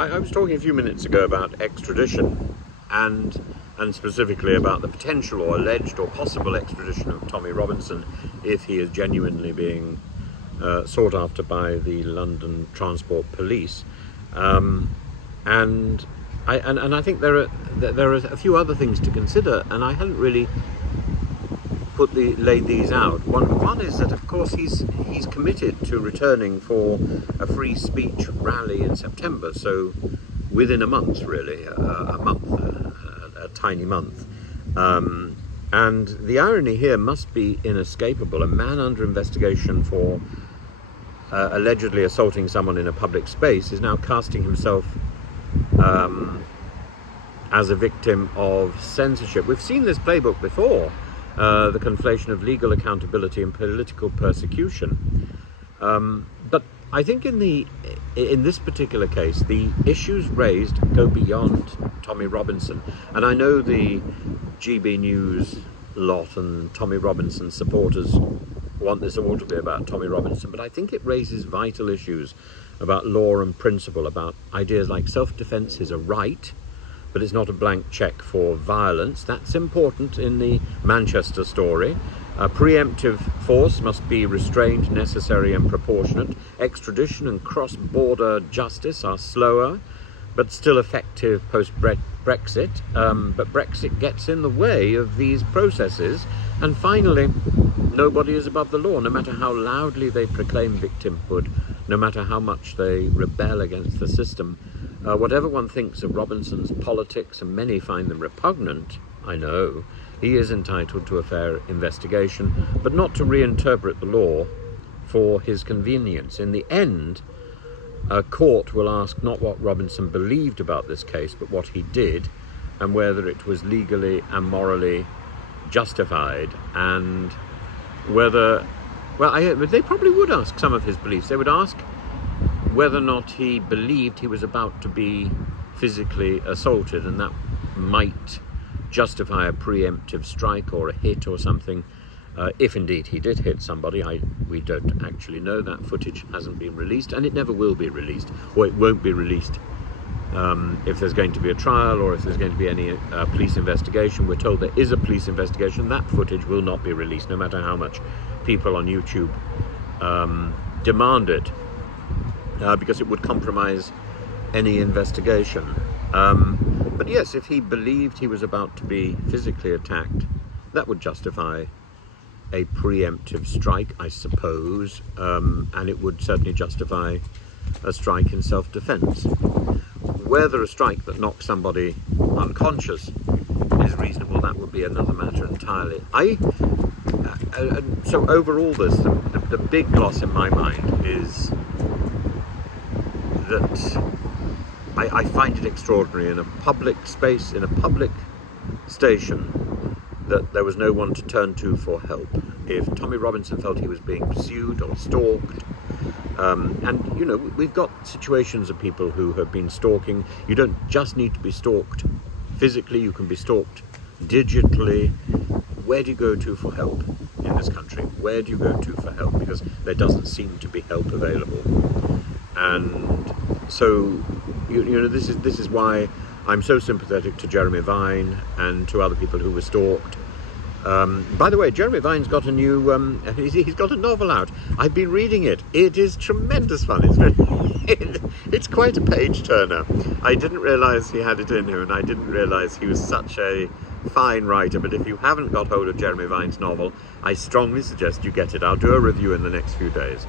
I was talking a few minutes ago about extradition and specifically about the potential or alleged or possible extradition of Tommy Robinson if he is genuinely being sought after by the London Transport Police. And I think there are a few other things to consider, and I hadn't really laid these out. One is that, of course, he's committed to returning for a free speech rally in September, so within a month, really, a tiny month. And the irony here must be inescapable. A man under investigation for allegedly assaulting someone in a public space is now casting himself as a victim of censorship. We've seen this playbook before. The conflation of legal accountability and political persecution. But I think in this particular case, the issues raised go beyond Tommy Robinson. And I know the GB News lot and Tommy Robinson supporters want this all to be about Tommy Robinson, but I think it raises vital issues about law and principle, about ideas like self-defense is a right, but it's not a blank check for violence. That's important in the Manchester story. Preemptive force must be restrained, necessary and proportionate. Extradition and cross-border justice are slower, but still effective post-Brexit. But Brexit gets in the way of these processes. And finally, nobody is above the law, no matter how loudly they proclaim victimhood, no matter how much they rebel against the system. Whatever one thinks of Robinson's politics, and many find them repugnant, I know, he is entitled to a fair investigation, but not to reinterpret the law for his convenience. In the end, a court will ask not what Robinson believed about this case, but what he did, and whether it was legally and morally justified, and whether, they probably would ask some of his beliefs. They would ask whether or not he believed he was about to be physically assaulted, and that might justify a preemptive strike or a hit or something. If indeed he did hit somebody, we don't actually know. That footage hasn't been released, and it never will be released, or it won't be released if there's going to be a trial or if there's going to be any police investigation. We're told there is a police investigation. That footage will not be released, no matter how much people on YouTube demand it. Because it would compromise any investigation. But yes, if he believed he was about to be physically attacked, that would justify a preemptive strike, I suppose, and it would certainly justify a strike in self-defense. Whether a strike that knocks somebody unconscious is reasonable, that would be another matter entirely. So over all this, the big gloss in my mind is that I find it extraordinary in a public space, in a public station, that there was no one to turn to for help. If Tommy Robinson felt he was being pursued or stalked, and you know, we've got situations of people who have been stalking. You don't just need to be stalked physically, you can be stalked digitally. Where do you go to for help in this country? Where do you go to for help? Because there doesn't seem to be help available. And so, you know, this is why I'm so sympathetic to Jeremy Vine and to other people who were stalked. By the way, Jeremy Vine's got a new, he's got a novel out. I've been reading it. It is tremendous fun. It's quite a page turner. I didn't realise he had it in him, and I didn't realise he was such a fine writer. But if you haven't got hold of Jeremy Vine's novel, I strongly suggest you get it. I'll do a review in the next few days.